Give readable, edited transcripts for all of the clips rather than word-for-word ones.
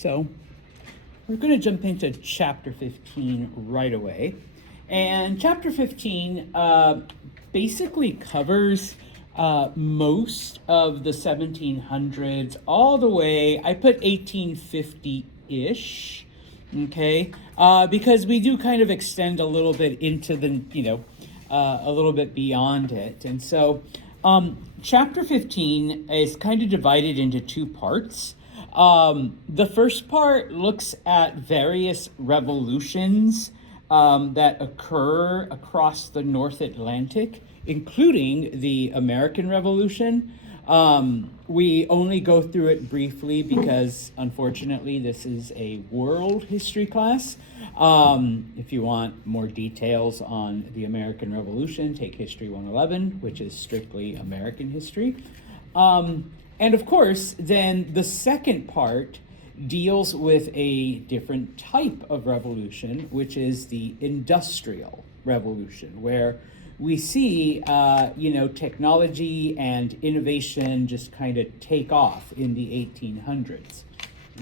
So we're going to jump into chapter 15 right away. And chapter 15 basically covers most of the 1700s all the way, I put 1850-ish, okay? Because we do kind of extend a little bit into the, a little bit beyond it. And so chapter 15 is kind of divided into two parts. The first part looks at various revolutions that occur across the North Atlantic, including the American Revolution. We only go through it briefly because, unfortunately, this is a world history class. If you want more details on the American Revolution, take History 111, which is strictly American history. And of course, then the second part deals with a different type of revolution, which is the Industrial Revolution, where we see, technology and innovation just kind of take off in the 1800s.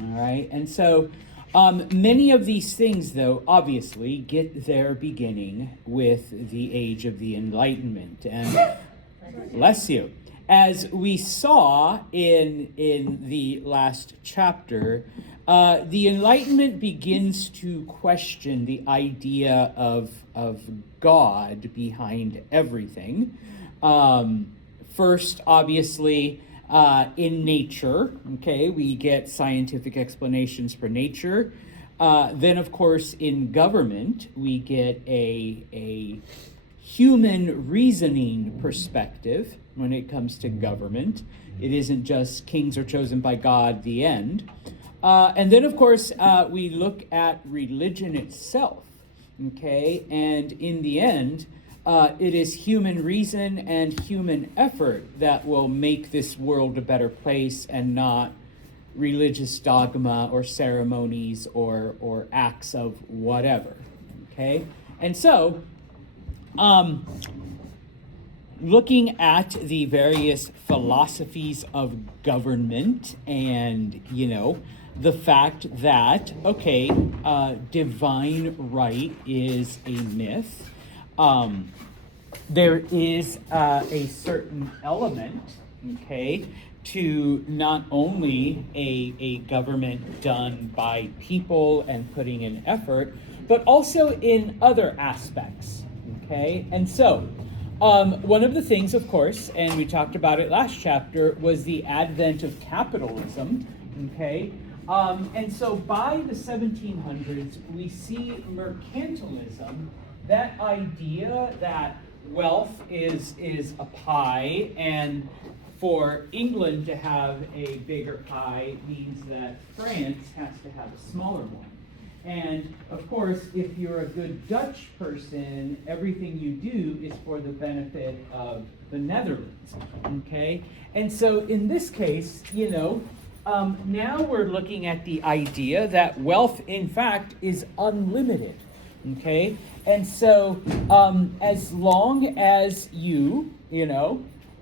All right, and so many of these things, though, obviously get their beginning with the Age of the Enlightenment. And bless you. As we saw in the last chapter, the Enlightenment begins to question the idea of God behind everything. First, obviously, in nature, okay, we get scientific explanations for nature. Then, of course, in government, we get a human reasoning perspective when it comes to government. It isn't just kings are chosen by God, the end. And then, of course, we look at religion itself, okay? And in the end, it is human reason and human effort that will make this world a better place, and not religious dogma or ceremonies or acts of whatever, okay? And so, looking at the various philosophies of government and, the fact that, okay, divine right is a myth. There is a certain element, okay, to not only a government done by people and putting in effort, but also in other aspects, okay? And so, one of the things, of course, and we talked about it last chapter, was the advent of capitalism, okay? And so by the 1700s, we see mercantilism, that idea that wealth is a pie, and for England to have a bigger pie means that France has to have a smaller one. And of course, if you're a good Dutch person, everything you do is for the benefit of the Netherlands, okay? And so in this case, now we're looking at the idea that wealth, in fact, is unlimited, okay? And so as long as you,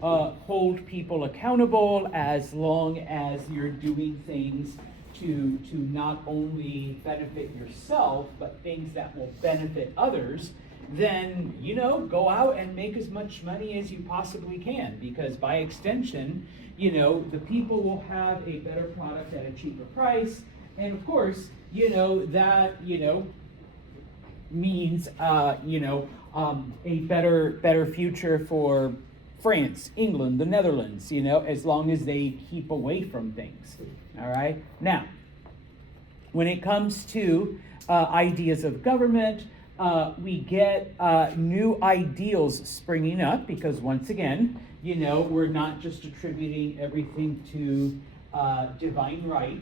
hold people accountable, as long as you're doing things to not only benefit yourself, but things that will benefit others, then, go out and make as much money as you possibly can, because by extension, the people will have a better product at a cheaper price. And of course, that, means, a better future for France, England, the Netherlands, as long as they keep away from things. All right. Now, when it comes to ideas of government, we get new ideals springing up, because once again, we're not just attributing everything to divine right,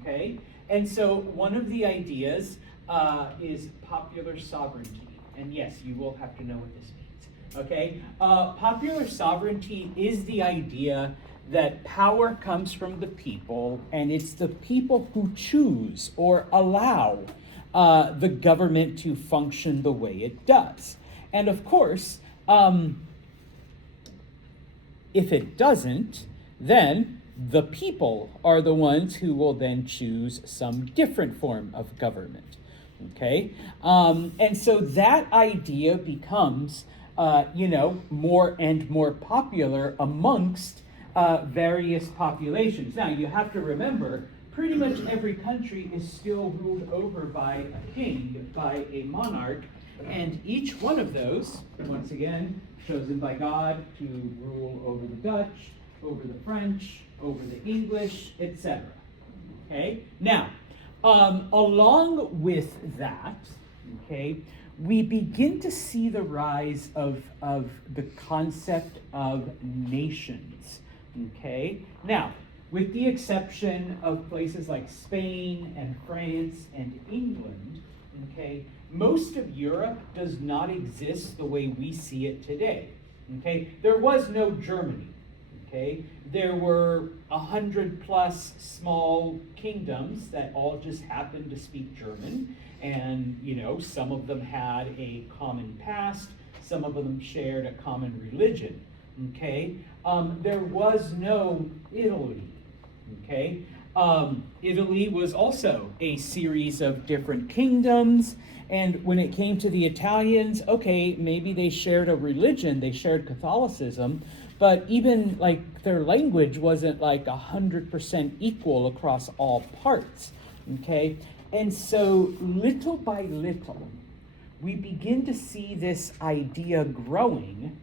okay? And so one of the ideas is popular sovereignty. And yes, you will have to know what this means, okay? Popular sovereignty is the idea that power comes from the people, and it's the people who choose or allow the government to function the way it does. And of course, if it doesn't, then the people are the ones who will then choose some different form of government. Okay? And so that idea becomes, more and more popular amongst various populations. Now, you have to remember, pretty much every country is still ruled over by a king, by a monarch, and each one of those, once again, chosen by God to rule over the Dutch, over the French, over the English, etc. Okay? Now, along with that, okay, we begin to see the rise of the concept of nations. Okay? Now, with the exception of places like Spain and France and England, okay, most of Europe does not exist the way we see it today. Okay? There was no Germany. Okay? There were 100 plus small kingdoms that all just happened to speak German, and some of them had a common past, some of them shared a common religion. Okay? There was no Italy. Okay? Italy was also a series of different kingdoms, and when it came to the Italians, okay, maybe they shared a religion, they shared Catholicism, but even like their language wasn't like 100% equal across all parts. Okay? And so little by little, we begin to see this idea growing.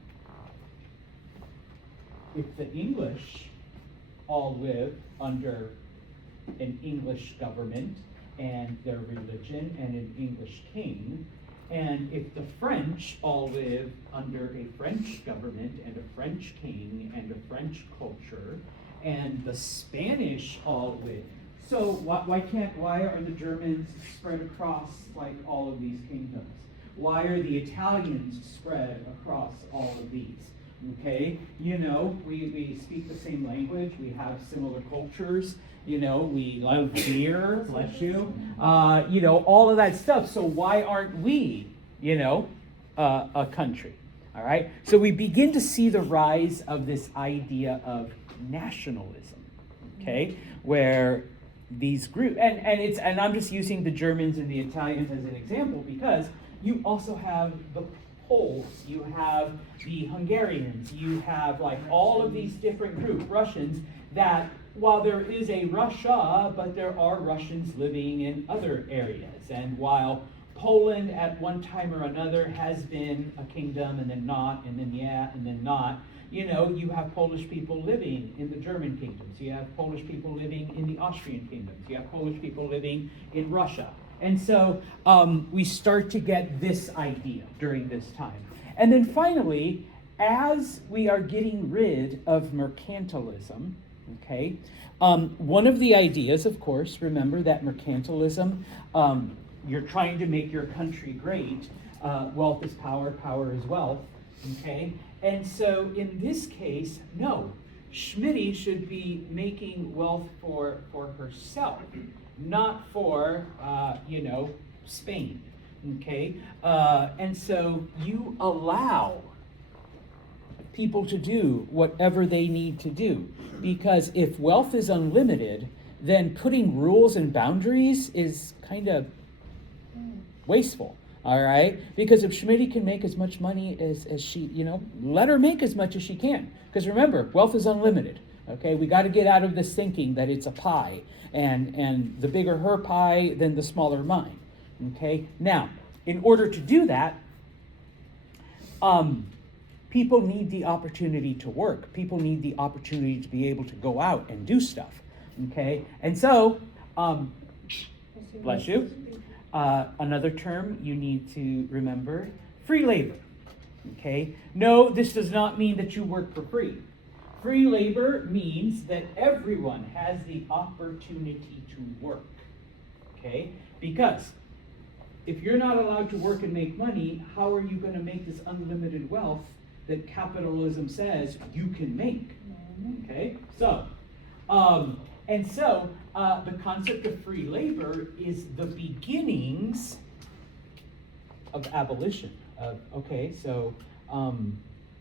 If the English all live under an English government and their religion and an English king, and if the French all live under a French government and a French king and a French culture, and the Spanish all live, so why are the Germans spread across like all of these kingdoms? Why are the Italians spread across all of these? Okay, we speak the same language, we have similar cultures, we love beer, bless you, all of that stuff. So why aren't we, a country? All right, so we begin to see the rise of this idea of nationalism, okay, where these groups, and I'm just using the Germans and the Italians as an example because you also have the Poles, you have the Hungarians, you have like all of these different groups, Russians, that while there is a Russia, but there are Russians living in other areas. And while Poland at one time or another has been a kingdom and then not, and then yeah, and then not, you have Polish people living in the German kingdoms, you have Polish people living in the Austrian kingdoms, you have Polish people living in Russia. And so we start to get this idea during this time. And then finally, as we are getting rid of mercantilism, okay, one of the ideas, of course, remember that mercantilism, you're trying to make your country great. Wealth is power, power is wealth, okay? And so in this case, no, Schmitty should be making wealth for herself, not for, Spain, okay? And so you allow people to do whatever they need to do, because if wealth is unlimited, then putting rules and boundaries is kind of wasteful, all right? Because if Schmitty can make as much money as she, let her make as much as she can. Because remember, wealth is unlimited. Okay, we got to get out of this thinking that it's a pie, and the bigger her pie, then the smaller mine. Okay, now, in order to do that, people need the opportunity to work. People need the opportunity to be able to go out and do stuff. Okay, and so, bless you. Another term you need to remember, free labor. Okay, no, this does not mean that you work for free. Free labor means that everyone has the opportunity to work, okay? Because if you're not allowed to work and make money, how are you going to make this unlimited wealth that capitalism says you can make, okay? So, the concept of free labor is the beginnings of abolition.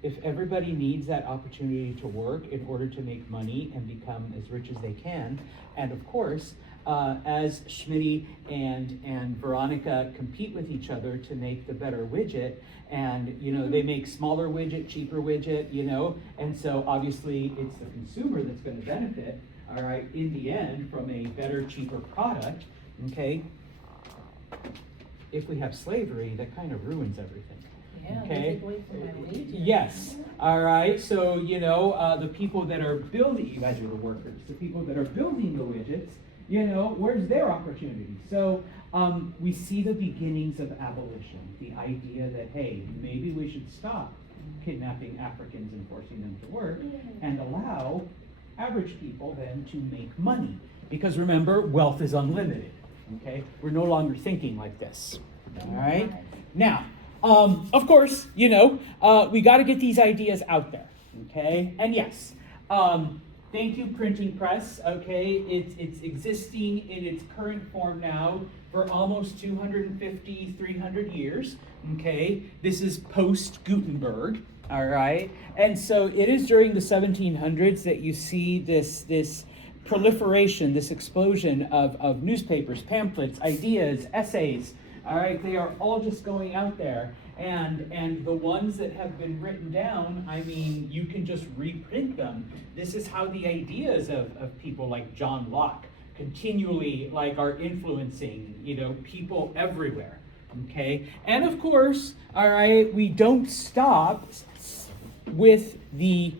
if everybody needs that opportunity to work in order to make money and become as rich as they can, and of course, as Schmitty and Veronica compete with each other to make the better widget, and they make smaller widget, cheaper widget, and so obviously it's the consumer that's going to benefit, all right, in the end from a better, cheaper product, okay? If we have slavery, that kind of ruins everything. Yeah, okay. they take away from my wages. Yes. All right. So the people that are building, you guys are the workers. The people that are building the widgets, where's their opportunity? So we see the beginnings of abolition. The idea that hey, maybe we should stop kidnapping Africans and forcing them to work, and allow average people then to make money. Because remember, wealth is unlimited. Okay, we're no longer thinking like this. All right. Now, of course, we got to get these ideas out there. Okay, and yes, thank you, printing press. Okay, it's existing in its current form now for almost 250, 300 years. Okay, this is post Gutenberg. All right, and so it is during the 1700s that you see this proliferation, this explosion of newspapers, pamphlets, ideas, essays. All right, they are all just going out there, and the ones that have been written down, I mean, you can just reprint them. This is how the ideas of people like John Locke continually are influencing, people everywhere. Okay, and of course, all right, we don't stop with the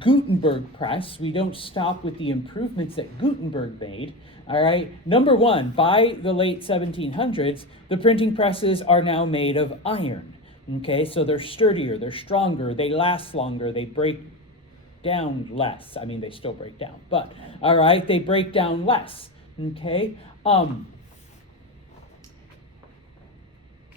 Gutenberg press. We don't stop with the improvements that Gutenberg made. All right. Number one, by the late 1700s, the printing presses are now made of iron. Okay, so they're sturdier, they're stronger, they last longer, they break down less. I mean, they still break down, but all right, they break down less. Okay.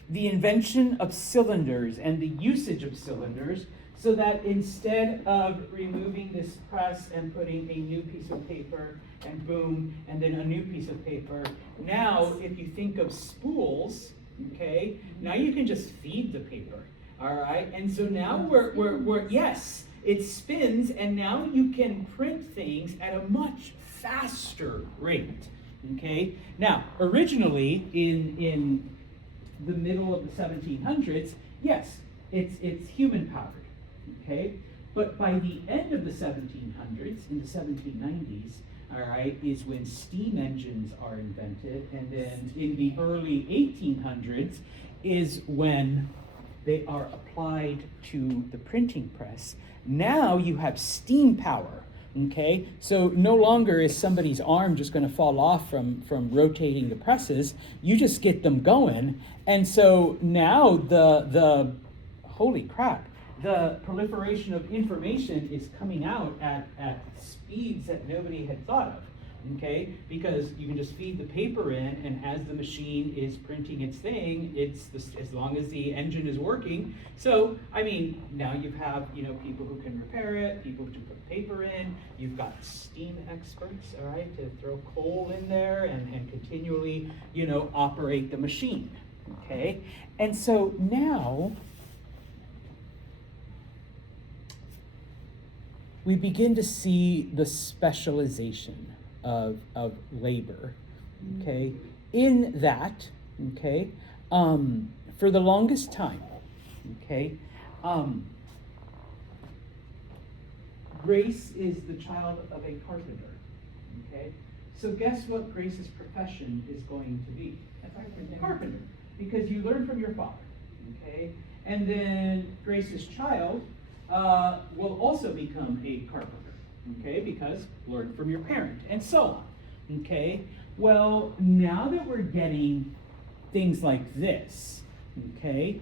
The invention of cylinders and the usage of cylinders, so that instead of removing this press and putting a new piece of paper and boom, and then a new piece of paper, now if you think of spools, okay, now you can just feed the paper, all right? And so now we're yes, it spins, and now you can print things at a much faster rate, okay? Now, originally in the middle of the 1700s, yes, it's human powered. Okay, but by the end of the 1700s, in the 1790s, all right, is when steam engines are invented, and then in the early 1800s is when they are applied to the printing press. Now you have steam power. Okay, so no longer is somebody's arm just going to fall off from rotating the presses. You just get them going, and so now the holy crap. The proliferation of information is coming out at speeds that nobody had thought of, okay? Because you can just feed the paper in, and as the machine is printing its thing, as long as the engine is working. So, I mean, now you have, people who can repair it, people who put paper in, you've got steam experts, all right, to throw coal in there and continually, operate the machine, okay? And so now, we begin to see the specialization of labor, okay? In that, okay, for the longest time, okay, Grace is the child of a carpenter, okay? So guess what Grace's profession is going to be? A carpenter, because you learn from your father, okay? And then Grace's child will also become a carpenter, okay, because learn from your parent, and so on, okay? Well, now that we're getting things like this, okay,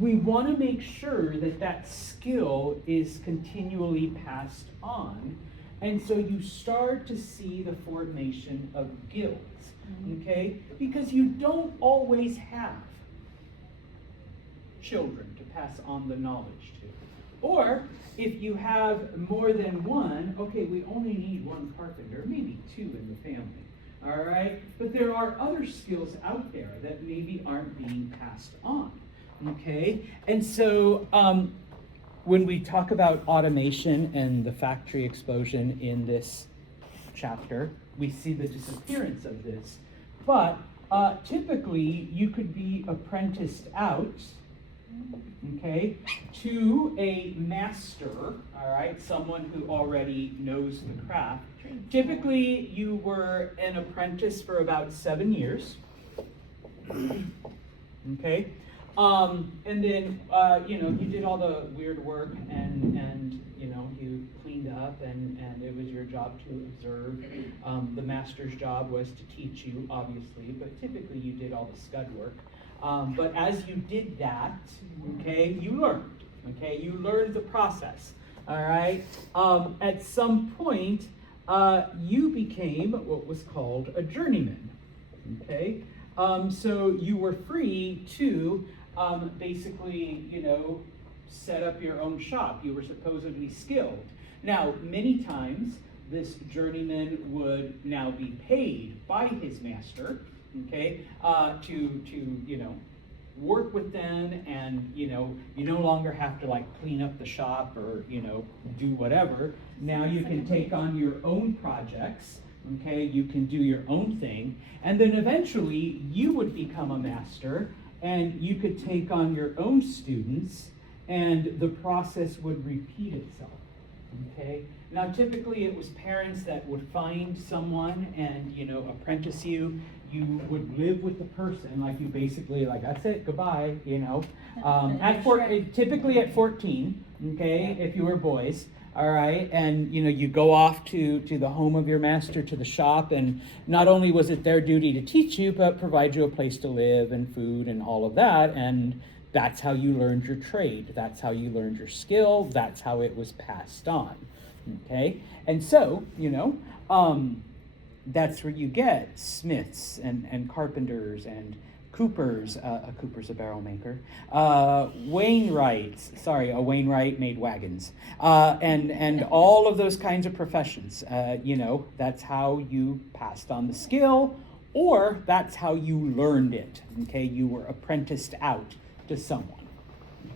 we want to make sure that that skill is continually passed on, and so you start to see the formation of guilds, okay, because you don't always have children to pass on the knowledge to. Or if you have more than one, okay, we only need one carpenter, maybe two in the family, all right? But there are other skills out there that maybe aren't being passed on, Okay, and so when we talk about automation and the factory explosion in this chapter, we see the disappearance of this. But typically, you could be apprenticed out, okay, to a master, all right, someone who already knows the craft. Typically, you were an apprentice for about 7 years, okay, and then you did all the weird work, and you cleaned up, and it was your job to observe. The master's job was to teach you, obviously, but typically you did all the scud work. But as you did that, okay, you learned. Okay, you learned the process. All right. At some point, you became what was called a journeyman. Okay. So you were free to basically, set up your own shop. You were supposedly skilled. Now, many times, this journeyman would now be paid by his master, okay, to work with them, and you no longer have to like clean up the shop or do whatever. Now you can take on your own projects. Okay, you can do your own thing, and then eventually you would become a master, and you could take on your own students, and the process would repeat itself. Okay. Now, typically it was parents that would find someone and apprentice you. You would live with the person, like you basically, like, that's it, goodbye. Typically at 14. Okay, if you were boys. All right, and you go off to the home of your master, to the shop, and not only was it their duty to teach you, but provide you a place to live and food and all of that, and that's how you learned your trade. That's how you learned your skill. That's how it was passed on. Okay, and so that's where you get smiths and carpenters and coopers. A cooper's a barrel maker. Wainwrights. Sorry, a Wainwright made wagons. And all of those kinds of professions. That's how you passed on the skill, or that's how you learned it. Okay, you were apprenticed out to someone.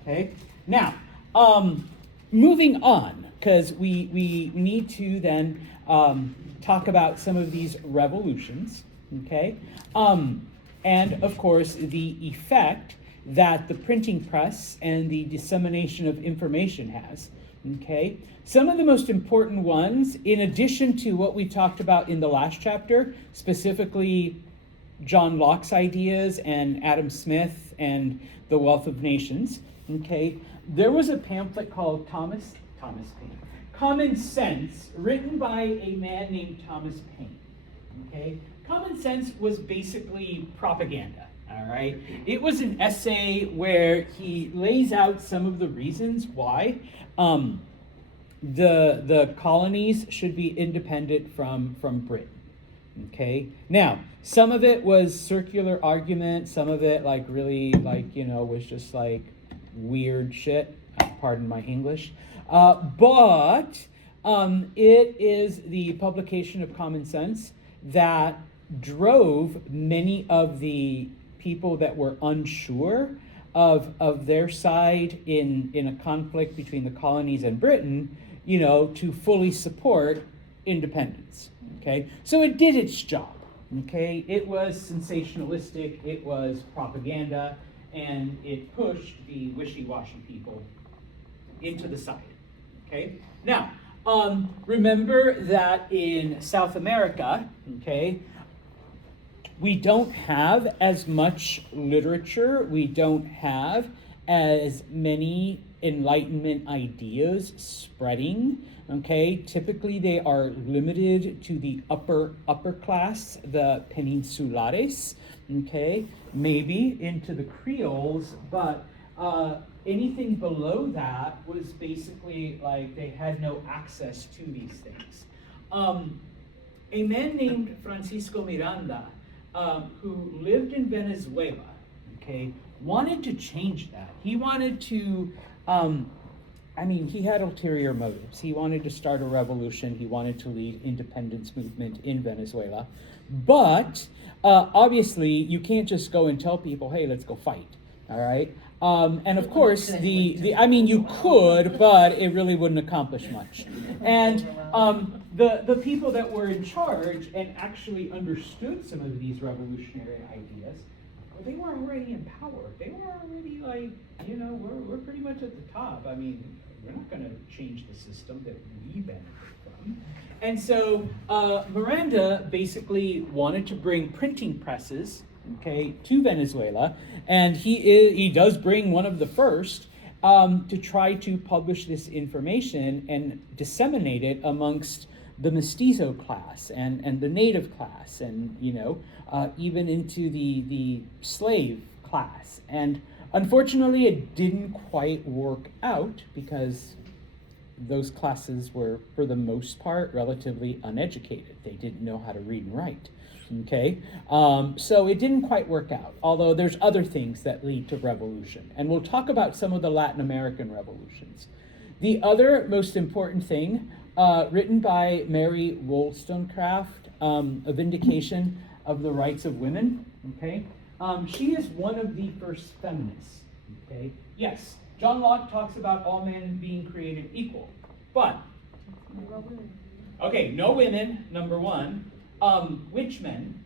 Okay, now moving on, because we need to then talk about some of these revolutions. Okay. And of course, the effect that the printing press and the dissemination of information has. Okay, some of the most important ones, in addition to what we talked about in the last chapter, specifically John Locke's ideas and Adam Smith and The Wealth of Nations. Okay, there was a pamphlet called Thomas Paine, Common Sense, written by a man named Thomas Paine. Okay. Common Sense was basically propaganda, all right? It was an essay where he lays out some of the reasons why the colonies should be independent from Britain, okay? Now, some of it was circular argument, some of it was just like weird shit, pardon my English, but it is the publication of Common Sense that drove many of the people that were unsure of their side in a conflict between the colonies and Britain, to fully support independence. Okay, so it did its job. Okay, it was sensationalistic, it was propaganda, and it pushed the wishy-washy people into the side. Okay, now remember that in South America, okay, we don't have as much literature, we don't have as many Enlightenment ideas spreading, okay? Typically they are limited to the upper class, the peninsulares, okay? Maybe into the Creoles, but anything below that was basically like they had no access to these things. A man named Francisco Miranda, who lived in Venezuela, okay, wanted to change that. He wanted to, he had ulterior motives. He wanted to start a revolution. He wanted to lead independence movement in Venezuela. But obviously, you can't just go and tell people, hey, let's go fight, all right? And of course, I mean, you could, but it really wouldn't accomplish much. And the people that were in charge and actually understood some of these revolutionary ideas, they were already in power. They were already like, we're pretty much at the top. I mean, we're not going to change the system that we benefit from. And so Miranda basically wanted to bring printing presses, okay, to Venezuela, and he does bring one of the first to try to publish this information and disseminate it amongst the mestizo class and the native class, and even into the slave class. And unfortunately, it didn't quite work out because those classes were, for the most part, relatively uneducated. They didn't know how to read and write. Okay, so it didn't quite work out, although there's other things that lead to revolution. And we'll talk about some of the Latin American revolutions. The other most important thing, written by Mary Wollstonecraft, A Vindication of the Rights of Women, okay? She is one of the first feminists, okay? Yes, John Locke talks about all men being created equal, but, okay, no women, number one. Which men?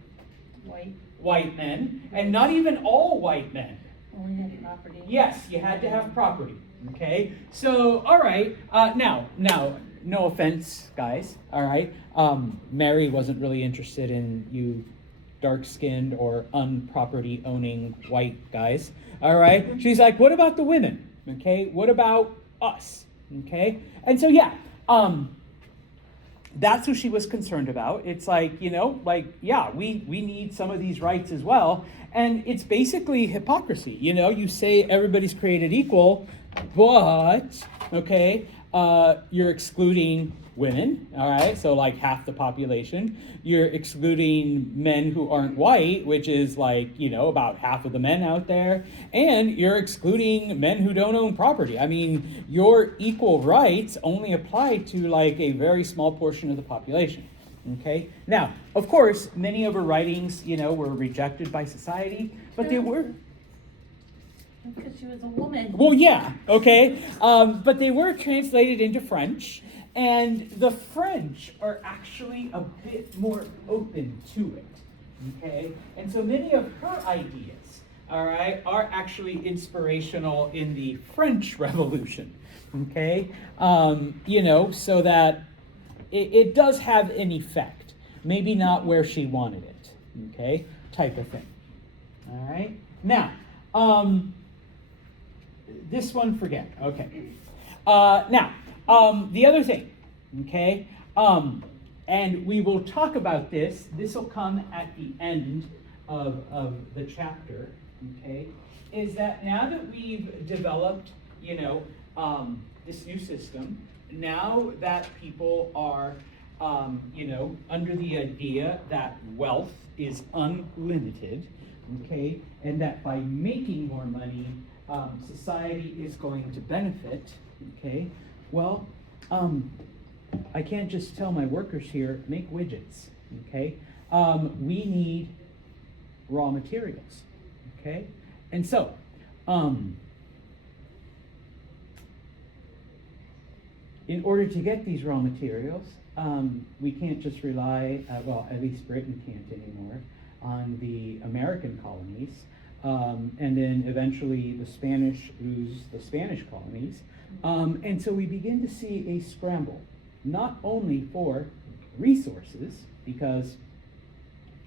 White men, and not even all white men. Only had property. Yes, you had to have property. Okay, so all right. Now, no offense, guys. All right. Mary wasn't really interested in you, dark-skinned or unproperty owning white guys. All right. She's like, what about the women? Okay. What about us? Okay. And so yeah. That's who she was concerned about. It's like, we need some of these rights as well. And it's basically hypocrisy. You say everybody's created equal, but, okay, you're excluding women, all right? So like half the population. You're excluding men who aren't white, which is like, about half of the men out there. And you're excluding men who don't own property. I mean, your equal rights only apply to like a very small portion of the population, okay? Now, of course, many of her writings, were rejected by society, but they were... Because she was a woman. Well, yeah, okay. But they were translated into French. And the French are actually a bit more open to it, okay? And so many of her ideas, all right, are actually inspirational in the French Revolution, okay? So that it does have an effect. Maybe not where she wanted it, okay? Type of thing, all right? Now, this one, forget, okay. The other thing, okay, and we will talk about this. This will come at the end of the chapter, okay, is that now that we've developed, this new system, now that people are, under the idea that wealth is unlimited, okay, and that by making more money, society is going to benefit, okay, well, I can't just tell my workers here, make widgets, okay? We need raw materials, okay? And so, in order to get these raw materials, we can't just rely, at least Britain can't anymore, on the American colonies, and then eventually the Spanish lose the Spanish colonies. And so we begin to see a scramble, not only for resources, because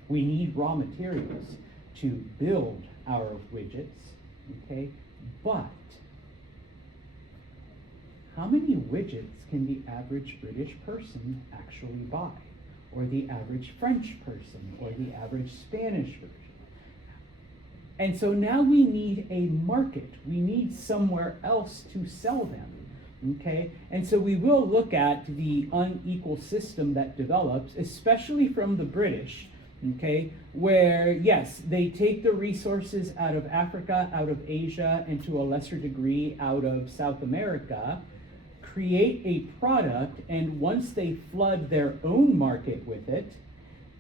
we need raw materials to build our widgets, okay, but how many widgets can the average British person actually buy? Or the average French person, or the average Spanish version? And so now we need a market. We need somewhere else to sell them, okay? And so we will look at the unequal system that develops, especially from the British, okay? Where, yes, they take the resources out of Africa, out of Asia, and to a lesser degree out of South America, create a product, and once they flood their own market with it,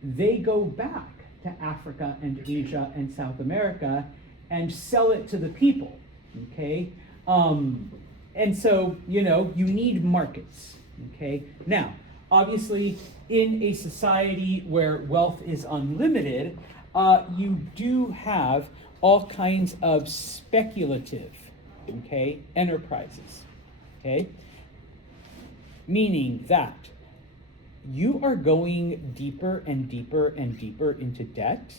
they go back to Africa and Asia and South America and sell it to the people. okay? And so, you know, you need markets, okay? Now, obviously, in a society where wealth is unlimited, you do have all kinds of speculative, okay, enterprises, okay? Meaning that you are going deeper and deeper and deeper into debt,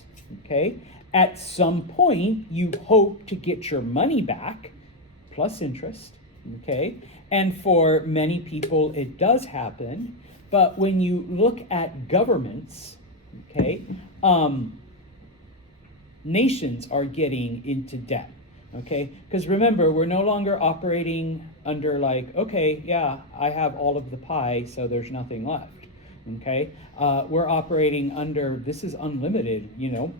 okay? At some point, you hope to get your money back, plus interest, okay? And for many people, it does happen. But when you look at governments, okay, nations are getting into debt, okay? Because remember, we're no longer operating under like, okay, yeah, I have all of the pie, so there's nothing left, okay? We're operating under, this is unlimited, you know?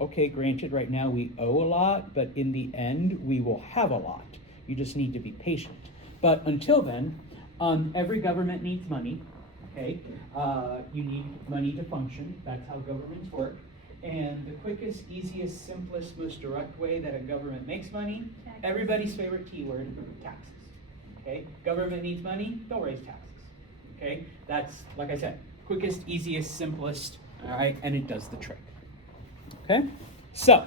Okay, granted, right now we owe a lot, but in the end, we will have a lot. You just need to be patient. But until then, every government needs money, okay? You need money to function. That's how governments work. And the quickest, easiest, simplest, most direct way that a government makes money, Taxes. everybody's favorite T word, taxes, okay? Government needs money, they'll raise taxes, okay? That's, like I said, quickest, easiest, simplest, all right? And it does the trick. Okay, so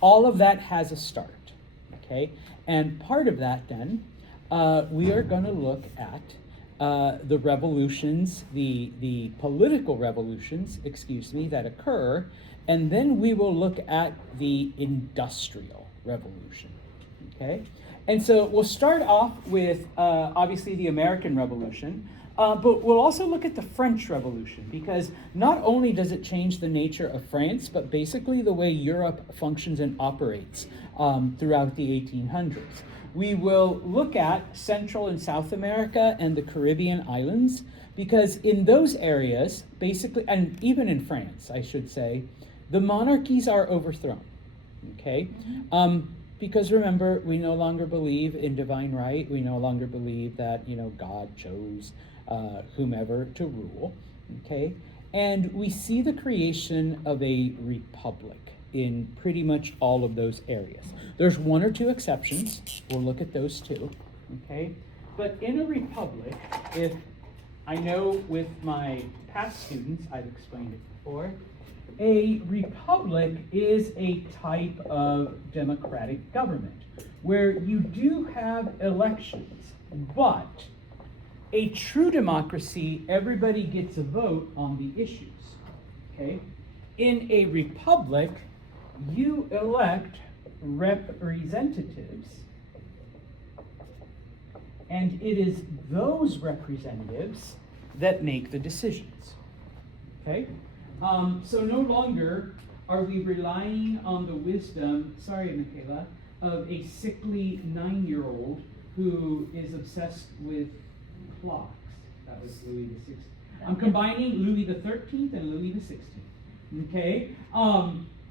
all of that has a start, okay? And part of that then, we are going to look at the revolutions, the political revolutions, excuse me, that occur, and then we will look at the industrial revolution, okay? And so we'll start off with obviously the American Revolution, but we'll also look at the French Revolution, because not only does it change the nature of France, but basically the way Europe functions and operates throughout the 1800s. We will look at Central and South America and the Caribbean islands, because in those areas, basically, and even in France, I should say, the monarchies are overthrown, okay? Because remember, we no longer believe in divine right. We no longer believe that, you know, God chose whomever to rule, okay? And we see the creation of a republic in pretty much all of those areas. There's one or two exceptions. We'll look at those too, okay? But in a republic, if I know with my past students, I've explained it before, a republic is a type of democratic government where you do have elections, but a true democracy, everybody gets a vote on the issues, okay? In a republic, you elect representatives, and it is those representatives that make the decisions, okay? So no longer are we relying on the wisdom, sorry, Michaela, of a sickly 9-year-old who is obsessed with clocks. That was Louis the 16th. I'm combining Louis the 13th and Louis the 16th. Okay?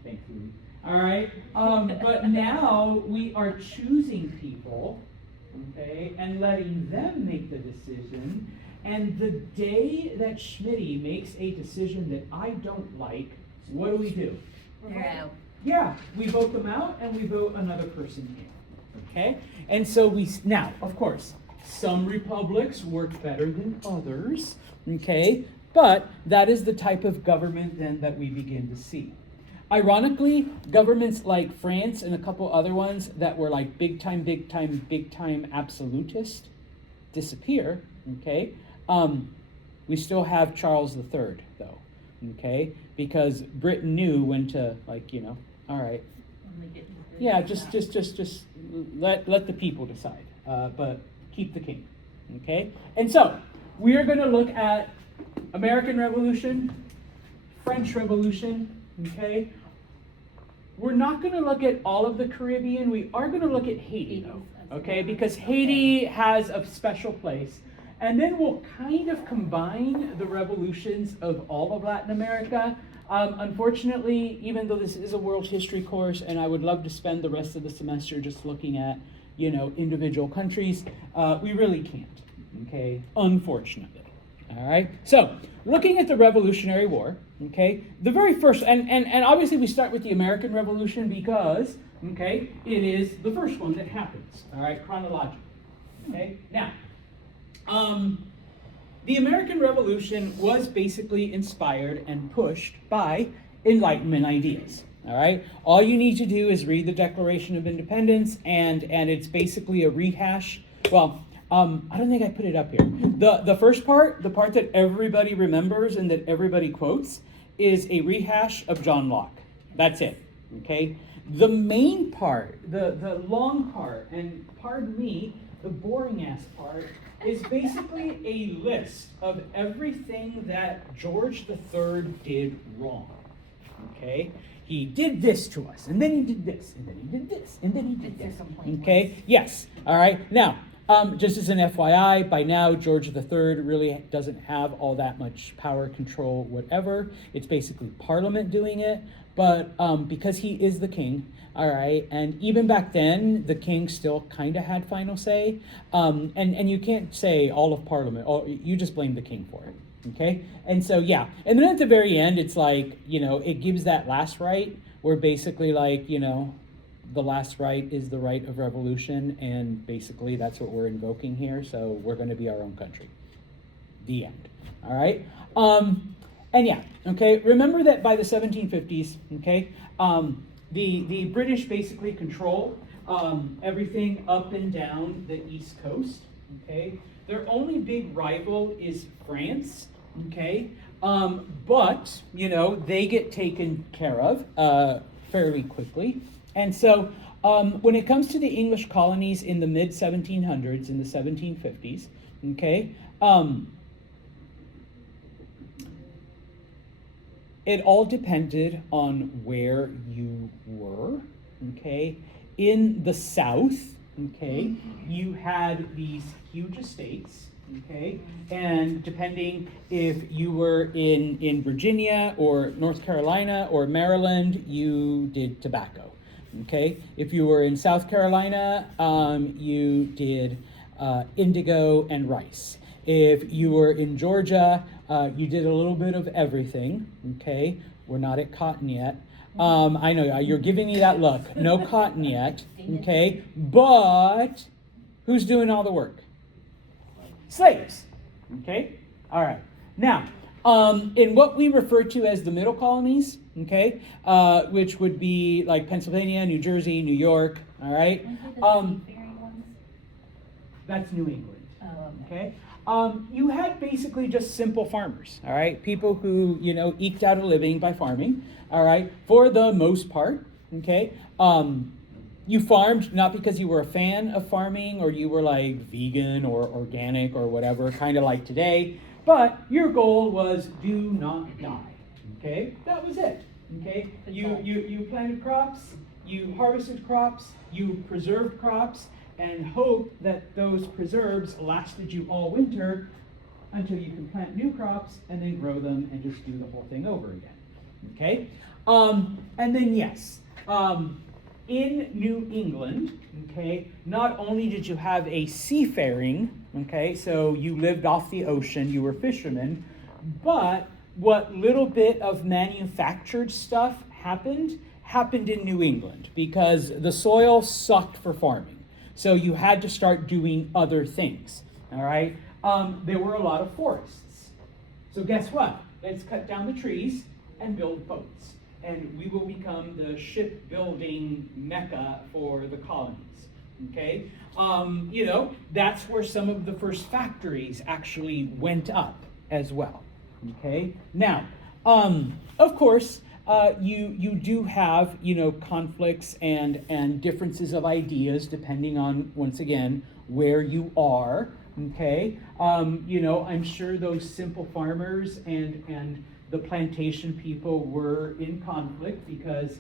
Thanks, Louis. All right? But now we are choosing people, okay, and letting them make the decision. And the day that Schmitty makes a decision that I don't like, what do? They're out. Yeah, we vote them out and we vote another person in. Okay? And so now, of course, some republics work better than others, okay? But that is the type of government then that we begin to see. Ironically, governments like France and a couple other ones that were like big time absolutist disappear, okay? We still have Charles III, though, okay? Because Britain knew when to, like, you know, all right, yeah, just let the people decide, but keep the king, okay? And so we are going to look at American Revolution, French Revolution, okay? We're not going to look at all of the Caribbean. We are going to look at Haiti, though, okay? Because Haiti has a special place. And then we'll kind of combine the revolutions of all of Latin America. Unfortunately, even though this is a world history course, and I would love to spend the rest of the semester just looking at, you know, individual countries, we really can't, okay? Unfortunately, all right? So, looking at the Revolutionary War, Okay, the very first, and obviously we start with the American Revolution because, okay, it is the first one that happens, all right, chronologically. Okay, now, the American Revolution was basically inspired and pushed by Enlightenment ideas. All right. All you need to do is read the Declaration of Independence, and it's basically a rehash. Well, I don't think I put it up here. The first part, the part that everybody remembers and that everybody quotes, is a rehash of John Locke. That's it. Okay. The main part, the long part, and pardon me, the boring ass part, is basically a list of everything that George III did wrong. Okay? He did this to us, and then he did this, and then he did this, and then he did this. Okay? Yes. All right. Now, just as an FYI, by now George III really doesn't have all that much power, control, whatever. It's basically Parliament doing it. But because he is the king, all right, and even back then, the king still kind of had final say. And you can't say all of Parliament, you just blame the king for it. Okay, and so yeah, and then at the very end, it's like, it gives that last right, where basically like, the last right is the right of revolution, and basically that's what we're invoking here. So we're going to be our own country. The end. All right. And yeah, okay. Remember that by the 1750s, okay, the British basically control everything up and down the East Coast. Okay, their only big rival is France. Okay, but they get taken care of fairly quickly. And so when it comes to the English colonies in the mid 1700s, in the 1750s, okay, it all depended on where you were. Okay, in the South, okay, you had these huge estates. Okay, and depending if you were in Virginia or North Carolina or Maryland, you did tobacco. Okay, if you were in South Carolina, you did indigo and rice. If you were in Georgia, you did a little bit of everything. Okay, we're not at cotton yet. I know you're giving me that look. No cotton yet. Okay, but who's doing all the work? Slaves. Okay? All right. Now, in what we refer to as the middle colonies, okay, which would be like Pennsylvania, New Jersey, New York, all right? That's New England. Okay? You had basically just simple farmers, all right? People who, eked out a living by farming, all right, for the most part, okay? You farmed not because you were a fan of farming or you were like vegan or organic or whatever, kind of like today, but your goal was do not die. Okay, that was it. Okay, you planted crops, you harvested crops, you preserved crops, and hope that those preserves lasted you all winter until you can plant new crops and then grow them and just do the whole thing over again. Okay, and then yes. In New England, okay, not only did you have a seafaring, okay, so you lived off the ocean, you were fishermen, but what little bit of manufactured stuff happened in New England because the soil sucked for farming. So you had to start doing other things, all right? There were a lot of forests. So guess what? Let's cut down the trees and build boats. And we will become the shipbuilding mecca for the colonies. Okay, that's where some of the first factories actually went up as well. Okay, now, of course, you do have conflicts and differences of ideas depending on, once again, where you are. Okay, I'm sure those simple farmers and the plantation people were in conflict because,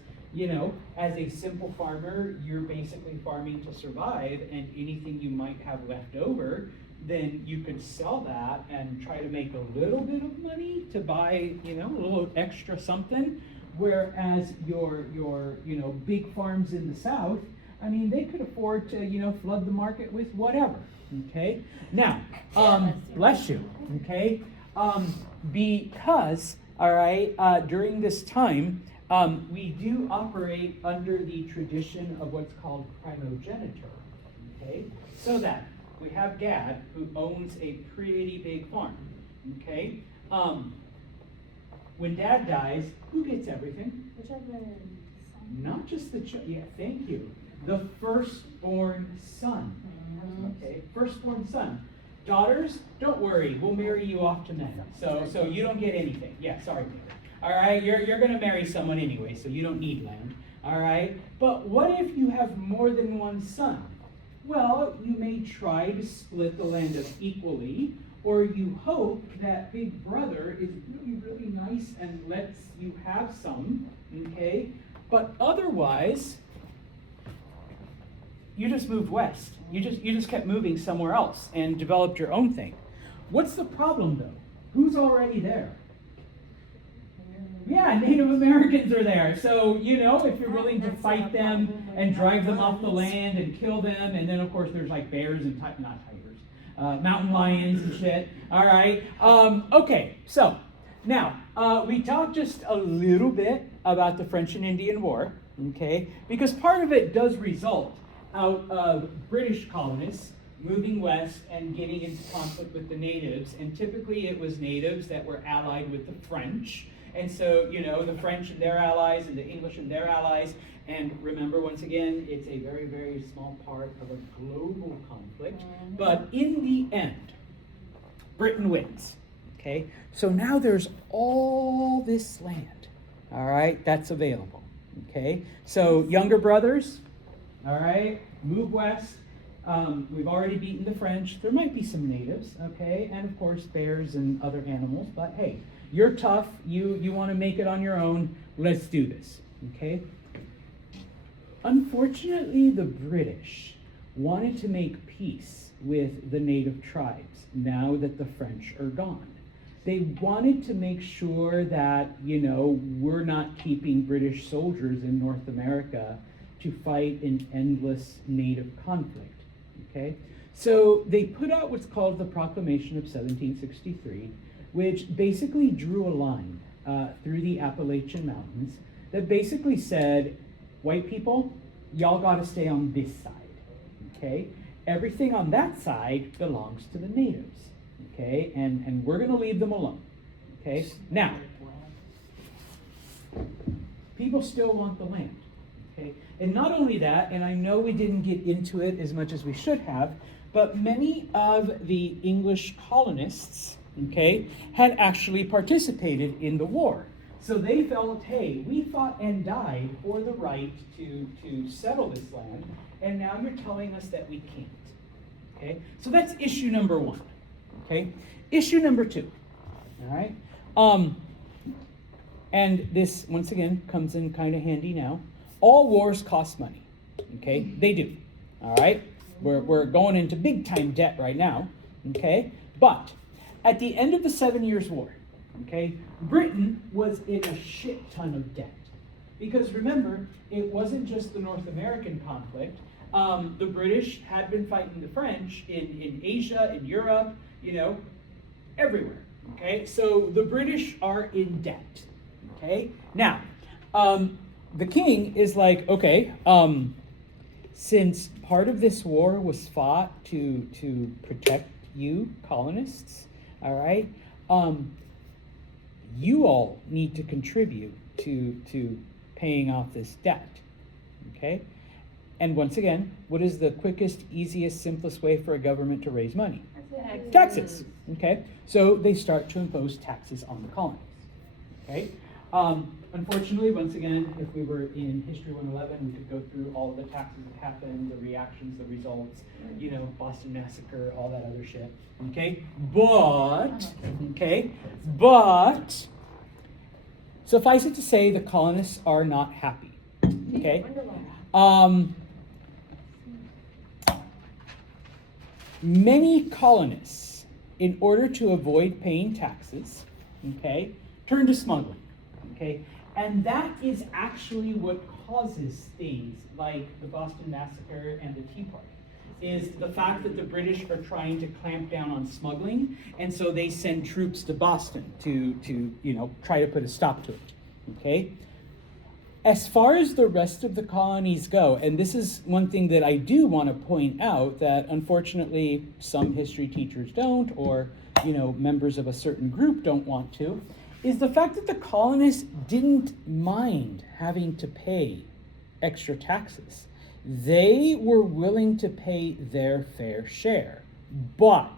as a simple farmer, you're basically farming to survive, and anything you might have left over, then you could sell that and try to make a little bit of money to buy, a little extra something. Whereas your big farms in the South, I mean, they could afford to, flood the market with whatever. Okay. Now, bless you. Okay. Because all right, during this time, we do operate under the tradition of what's called primogeniture, okay? So that we have Dad, who owns a pretty big farm, okay? When Dad dies, who gets everything? Whichever son. Not just the yeah, thank you. The firstborn son, okay? Firstborn son. Daughters, don't worry, we'll marry you off to men. So you don't get anything. Yeah, sorry, Mary. All right, you're going to marry someone anyway, so you don't need land. All right, but what if you have more than one son? Well, you may try to split the land up equally, or you hope that Big Brother is really, really nice and lets you have some, okay? But otherwise, you just moved west. You just kept moving somewhere else and developed your own thing. What's the problem though? Who's already there? Yeah, Native Americans are there. So, you know, if you're willing to fight them and drive them off the land and kill them, and then of course there's like bears and not tigers, mountain lions and shit. All right. Okay. So now we talked just a little bit about the French and Indian War. Okay, because part of it does result out of British colonists moving west and getting into conflict with the natives, and typically it was natives that were allied with the French. And so, you know, the French and their allies and the English and their allies. And remember, once again, it's a very, very small part of a global conflict. But in the end, Britain wins. Okay? So now there's all this land, all right, that's available. Okay? So younger brothers, all right, move west. We've already beaten the French. There might be some natives, okay? And of course, bears and other animals. But hey, you're tough. You want to make it on your own. Let's do this, okay? Unfortunately, the British wanted to make peace with the native tribes now that the French are gone. They wanted to make sure that, you know, we're not keeping British soldiers in North America to fight an endless native conflict, okay? So they put out what's called the Proclamation of 1763, which basically drew a line through the Appalachian Mountains that basically said, white people, y'all gotta stay on this side, okay? Everything on that side belongs to the natives, okay? And we're gonna leave them alone, okay? Now, people still want the land, okay? And not only that, and I know we didn't get into it as much as we should have, but many of the English colonists, okay, had actually participated in the war. So they felt, hey, we fought and died for the right to settle this land, and now you're telling us that we can't, okay? So that's issue number one, okay? Issue number two, all right? And this, once again, comes in kind of handy now. All wars cost money, okay? They do, all right? We're going into big time debt right now, okay? But at the end of the 7 Years' War, okay, Britain was in a shit ton of debt. Because remember, it wasn't just the North American conflict. The British had been fighting the French in Asia, in Europe, you know, everywhere, okay? So the British are in debt, okay? Now, the king is like, okay, since part of this war was fought to protect you, colonists, all right, you all need to contribute to paying off this debt, okay? And once again, what is the quickest, easiest, simplest way for a government to raise money? Taxes, okay? So they start to impose taxes on the colonies, okay? Unfortunately, once again, if we were in History 111, we could go through all of the taxes that happened, the reactions, the results, you know, Boston Massacre, all that other shit, okay? But, suffice it to say, the colonists are not happy, okay? Many colonists, in order to avoid paying taxes, okay, turn to smuggling, okay? And that is actually what causes things like the Boston Massacre and the Tea Party. is the fact that the British are trying to clamp down on smuggling, and so they send troops to Boston to try to put a stop to it. Okay? As far as the rest of the colonies go, and this is one thing that I do want to point out that unfortunately some history teachers don't, or members of a certain group don't want to, is the fact that the colonists didn't mind having to pay extra taxes. They were willing to pay their fair share, but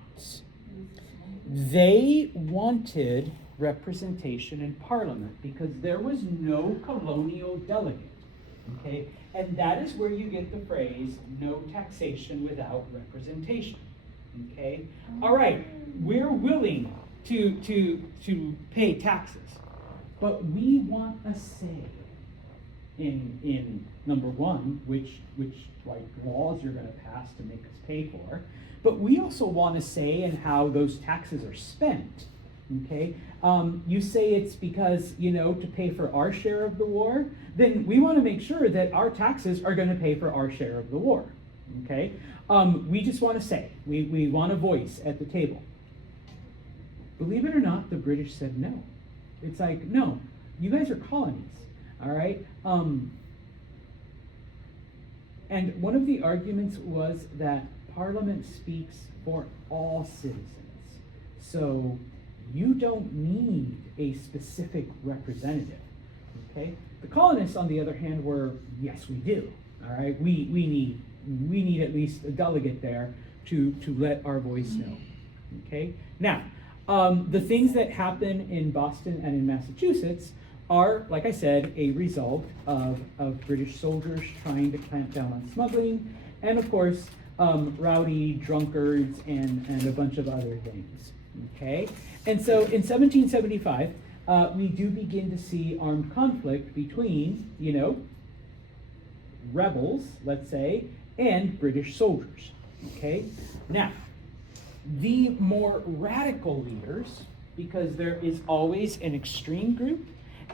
they wanted representation in Parliament because there was no colonial delegate, okay? And that is where you get the phrase, no taxation without representation, okay? All right, we're willing to pay taxes, but we want a say in number one, which like laws you're going to pass to make us pay for, but we also want to say in how those taxes are spent. Okay, you say it's because to pay for our share of the war, then we want to make sure that our taxes are going to pay for our share of the war. Okay, we just want to say we want a voice at the table. Believe it or not, the British said no. It's like, no, you guys are colonies. All right. And one of the arguments was that Parliament speaks for all citizens. So you don't need a specific representative. Okay? The colonists, on the other hand, were, yes, we do. All right. We need at least a delegate there to let our voice know. Okay? Now, the things that happen in Boston and in Massachusetts are, like I said, a result of British soldiers trying to clamp down on smuggling, and of course, rowdy drunkards and a bunch of other things. Okay? And so in 1775, we do begin to see armed conflict between, rebels, let's say, and British soldiers. Okay? Now, the more radical leaders, because there is always an extreme group,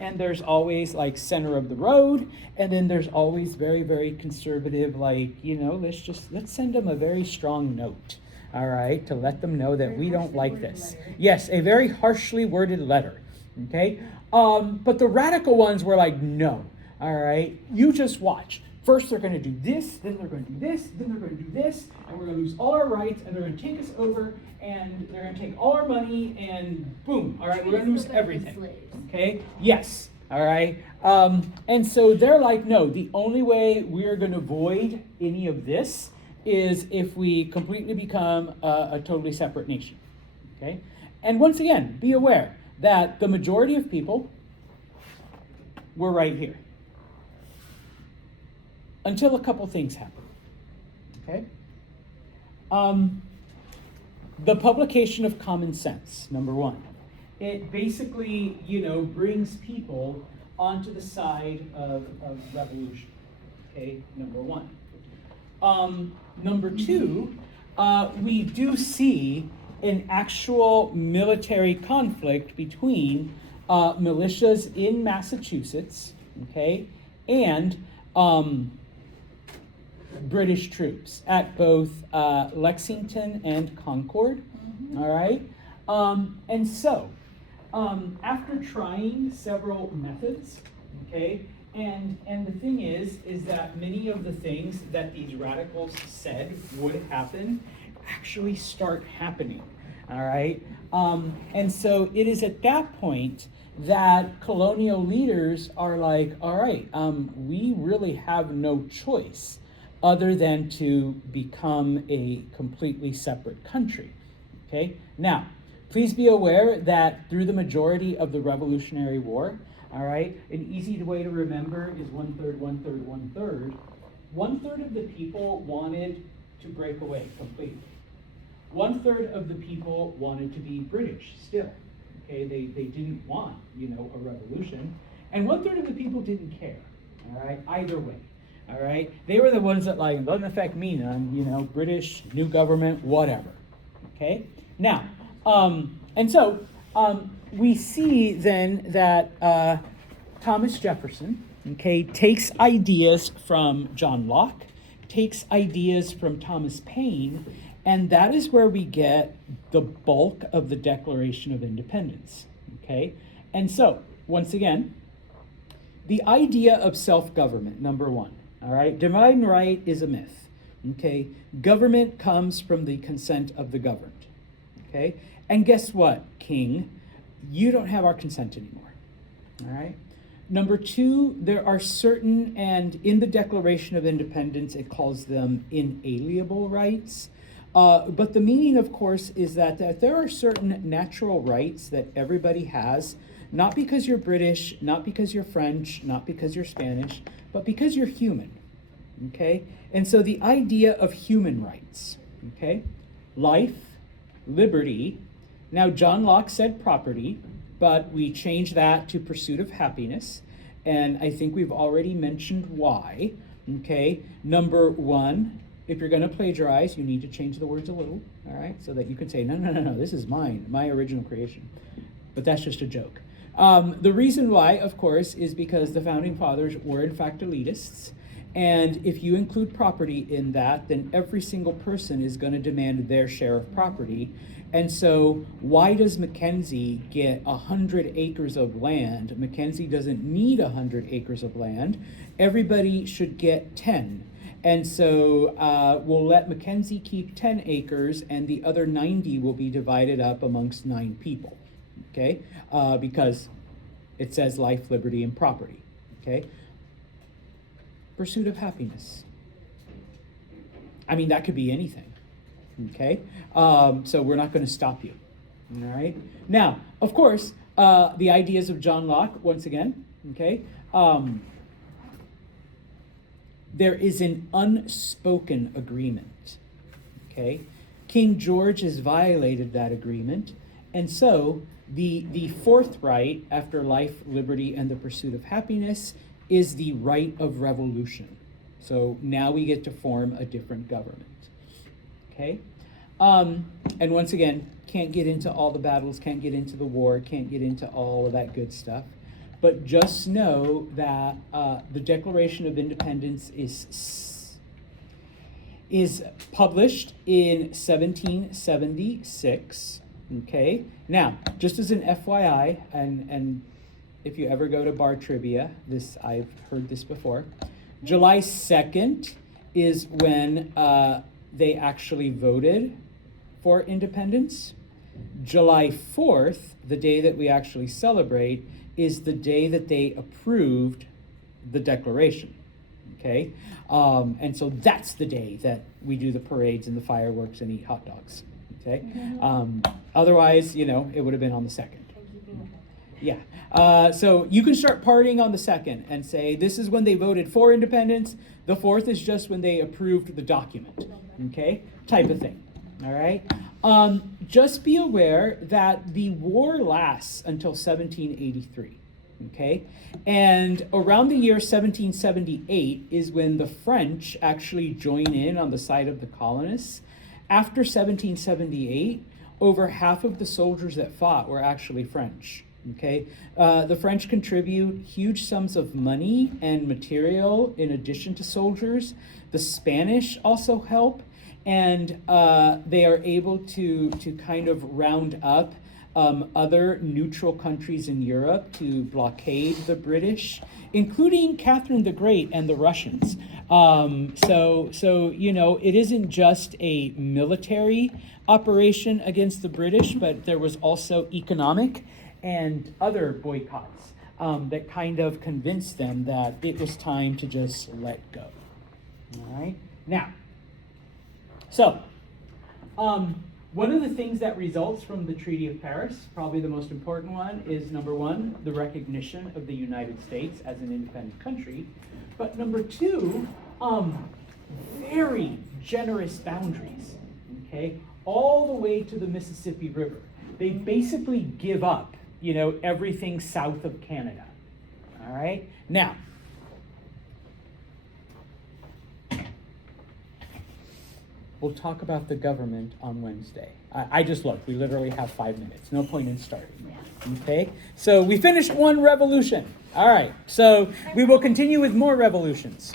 and there's always like center of the road, and then there's always very, very conservative, like, let's send them a very strong note, all right, to let them know that we don't like this. Yes, a very harshly worded letter, okay? But the radical ones were like, no, all right, you just watch. First they're going to do this, then they're going to do this, then they're going to do this, and we're going to lose all our rights, and they're going to take us over, and they're going to take all our money, and boom, all right, we're going to lose everything. Okay? Yes. All right. And so they're like, no, the only way we're going to avoid any of this is if we completely become a totally separate nation. Okay? And once again, be aware that the majority of people were right here. Until a couple things happen. Okay? The publication of Common Sense, number one. It basically, brings people onto the side of revolution. Okay, number one. Number two, we do see an actual military conflict between militias in Massachusetts, okay, and British troops at both Lexington and Concord. All right, and so. After trying several methods, okay, and the thing is that many of the things that these radicals said would happen actually start happening, all right? And so it is at that point that colonial leaders are like, all right, we really have no choice other than to become a completely separate country, okay? Now, please be aware that through the majority of the Revolutionary War, all right, an easy way to remember is 1/3, 1/3, 1/3. 1/3 of the people wanted to break away completely. 1/3 of the people wanted to be British still. Okay, they didn't want, a revolution. And 1/3 of the people didn't care, all right, either way. All right, they were the ones that like, it doesn't affect me none, British, new government, whatever. Okay, now, and so we see then that Thomas Jefferson, okay, takes ideas from John Locke, takes ideas from Thomas Paine, and that is where we get the bulk of the Declaration of Independence, okay? And so, once again, the idea of self-government, number one, all right? Divine right is a myth, okay? Government comes from the consent of the governed, okay? And guess what, King? You don't have our consent anymore, all right? Number two, there are certain, and in the Declaration of Independence, it calls them inalienable rights. But the meaning, of course, is that there are certain natural rights that everybody has, not because you're British, not because you're French, not because you're Spanish, but because you're human, okay? And so the idea of human rights, okay? Life, liberty. Now, John Locke said property, but we changed that to pursuit of happiness. And I think we've already mentioned why, okay? Number one, if you're gonna plagiarize, you need to change the words a little, all right? So that you can say, no, this is mine, my original creation. But that's just a joke. The reason why, of course, is because the founding fathers were in fact elitists. And if you include property in that, then every single person is gonna demand their share of property. And so why does Mackenzie get 100 acres of land? Mackenzie doesn't need 100 acres of land. Everybody should get 10. And so we'll let Mackenzie keep 10 acres and the other 90 will be divided up amongst 9 people, okay? Because it says life, liberty, and property, okay? Pursuit of happiness. I mean, that could be anything. Okay, so we're not going to stop you. All right. Now, of course, the ideas of John Locke, once again, okay, there is an unspoken agreement. Okay, King George has violated that agreement, and so the fourth right after life, liberty, and the pursuit of happiness is the right of revolution. So now we get to form a different government. Okay, and once again, can't get into all the battles, can't get into the war, can't get into all of that good stuff. But just know that the Declaration of Independence is published in 1776. Okay, now just as an FYI, and if you ever go to bar trivia, I've heard this before. July 2nd is when they actually voted for independence. July 4th, the day that we actually celebrate, is the day that they approved the Declaration, okay? And so that's the day that we do the parades and the fireworks and eat hot dogs, okay? Otherwise, it would have been on the 2nd. Yeah. So you can start partying on the 2nd and say, this is when they voted for independence. The 4th is just when they approved the document, okay? Type of thing, all right? Just be aware that the war lasts until 1783, okay? And around the year 1778 is when the French actually join in on the side of the colonists. After 1778, over half of the soldiers that fought were actually French. Okay, the French contribute huge sums of money and material in addition to soldiers. The Spanish also help, and they are able to kind of round up other neutral countries in Europe to blockade the British, including Catherine the Great and the Russians. So it isn't just a military operation against the British, but there was also economic and other boycotts that kind of convinced them that it was time to just let go. All right? Now, so one of the things that results from the Treaty of Paris, probably the most important one, is number one, the recognition of the United States as an independent country. But number two, very generous boundaries, okay? All the way to the Mississippi River. They basically give up everything south of Canada, all right? Now, we'll talk about the government on Wednesday. I just looked, we literally have 5 minutes, no point in starting, okay? So we finished one revolution, all right, so we will continue with more revolutions.